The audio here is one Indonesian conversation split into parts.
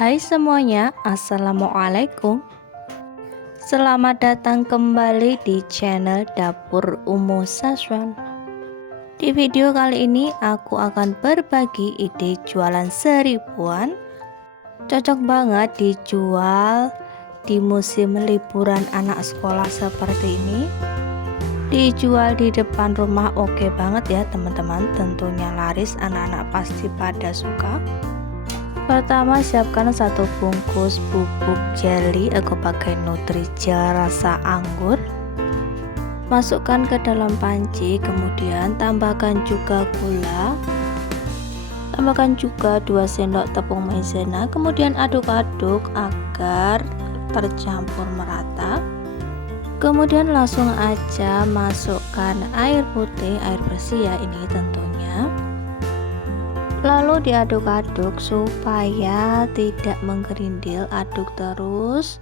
Hai semuanya, Assalamualaikum. Selamat datang kembali di channel Dapur Umu Saswan. Di video kali ini aku akan berbagi ide jualan seribuan. Cocok banget dijual di musim liburan anak sekolah seperti ini. Dijual di depan rumah oke banget ya teman-teman. Tentunya laris, anak-anak pasti pada suka. Pertama, siapkan satu bungkus bubuk jelly. Aku pakai Nutrijel rasa anggur. Masukkan ke dalam panci, kemudian tambahkan juga gula. Tambahkan juga 2 sendok tepung maizena, kemudian aduk-aduk agar tercampur merata. Kemudian langsung aja masukkan air putih, air bersih ya ini tentunya. Lalu diaduk-aduk supaya tidak menggerindil, aduk terus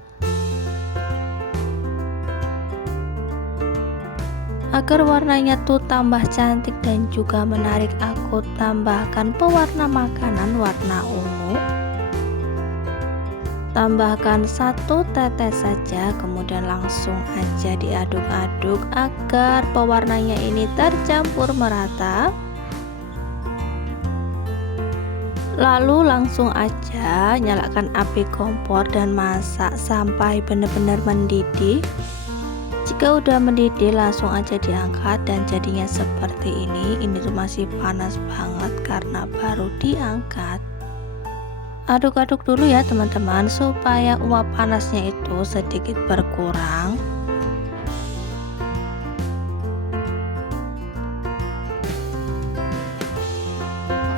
agar warnanya tuh tambah cantik dan juga menarik. Aku tambahkan pewarna makanan warna ungu, tambahkan 1 tetes saja, kemudian langsung aja diaduk-aduk agar pewarnanya ini tercampur merata. Lalu langsung aja nyalakan api kompor dan masak sampai benar-benar mendidih. Jika udah mendidih langsung aja diangkat dan jadinya seperti ini. Ini tuh masih panas banget karena baru diangkat. Aduk-aduk dulu ya teman-teman supaya uap panasnya itu sedikit berkurang.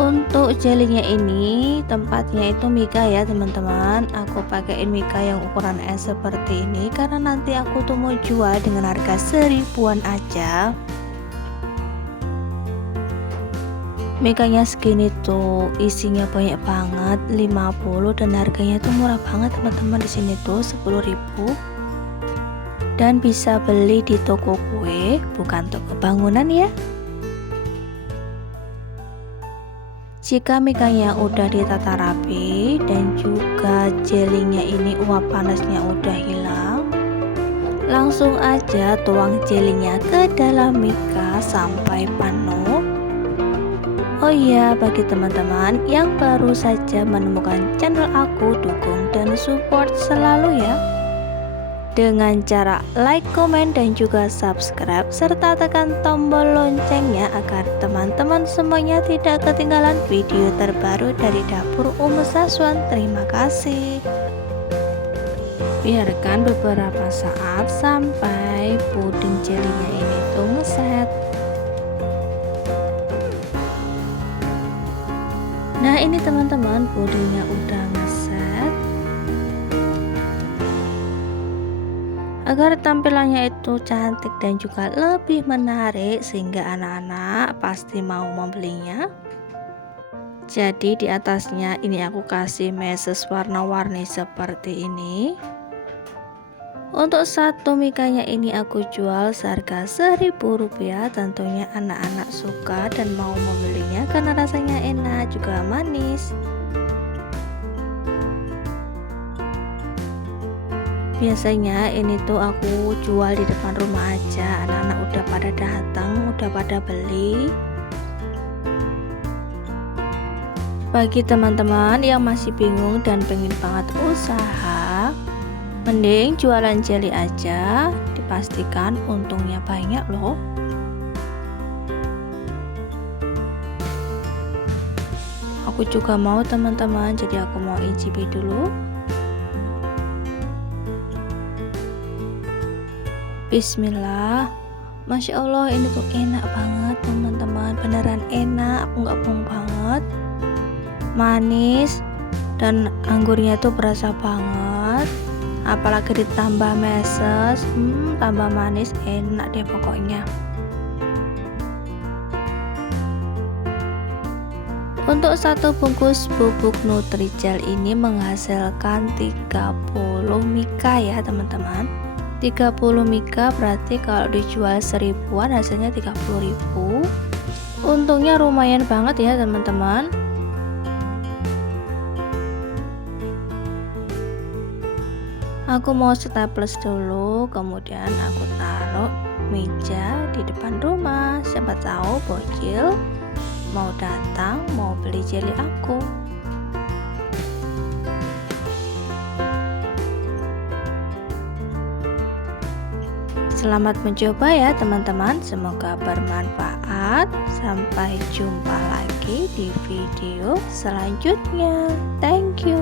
Untuk jelinya ini tempatnya itu mika ya teman-teman. Aku pakaiin mika yang ukuran es seperti ini karena nanti aku tuh mau jual dengan harga seribuan aja. Mikanya segini tuh isinya banyak banget, 50, dan harganya tuh murah banget teman-teman. Di sini tuh 10.000 dan bisa beli di toko kue, bukan toko bangunan ya. Jika mikanya udah ditata rapi dan juga jelinya ini uap panasnya udah hilang, langsung aja tuang jelinya ke dalam mika sampai penuh. Oh iya, bagi teman-teman yang baru saja menemukan channel aku, dukung dan support selalu ya dengan cara like, komen, dan juga subscribe, serta tekan tombol loncengnya agar teman-teman semuanya tidak ketinggalan video terbaru dari Dapur Umu Saswan. Terima kasih. Biarkan beberapa saat sampai puding jelinya ini tuh ngeset. Nah ini teman-teman, pudingnya udah ngeset. Agar tampilannya itu cantik dan juga lebih menarik sehingga anak-anak pasti mau membelinya. Jadi di atasnya ini aku kasih meses warna-warni seperti ini. Untuk satu mikanya ini aku jual seharga Rp1.000. Tentunya anak-anak suka dan mau membelinya karena rasanya enak juga manis. Biasanya ini tuh aku jual di depan rumah aja, anak-anak udah pada datang, udah pada beli. Bagi teman-teman yang masih bingung dan pengen banget usaha, mending jualan jeli aja, dipastikan untungnya banyak loh. Aku juga mau teman-teman, jadi aku mau icipi dulu. Bismillah. Masya Allah, ini tuh enak banget teman-teman, beneran enak, aku nggak bohong banget. Manis dan anggurnya tuh berasa banget, apalagi ditambah meses, tambah manis, enak deh pokoknya. Untuk satu bungkus bubuk Nutrijel ini menghasilkan 30 mika ya teman-teman. 30 mika berarti kalau dijual seribuan hasilnya 30.000. Untungnya lumayan banget ya teman-teman. Aku mau staples dulu, kemudian aku taruh meja di depan rumah. Siapa tahu bocil mau datang mau beli jeli aku. Selamat mencoba ya teman-teman, semoga bermanfaat. Sampai jumpa lagi di video selanjutnya. Thank you.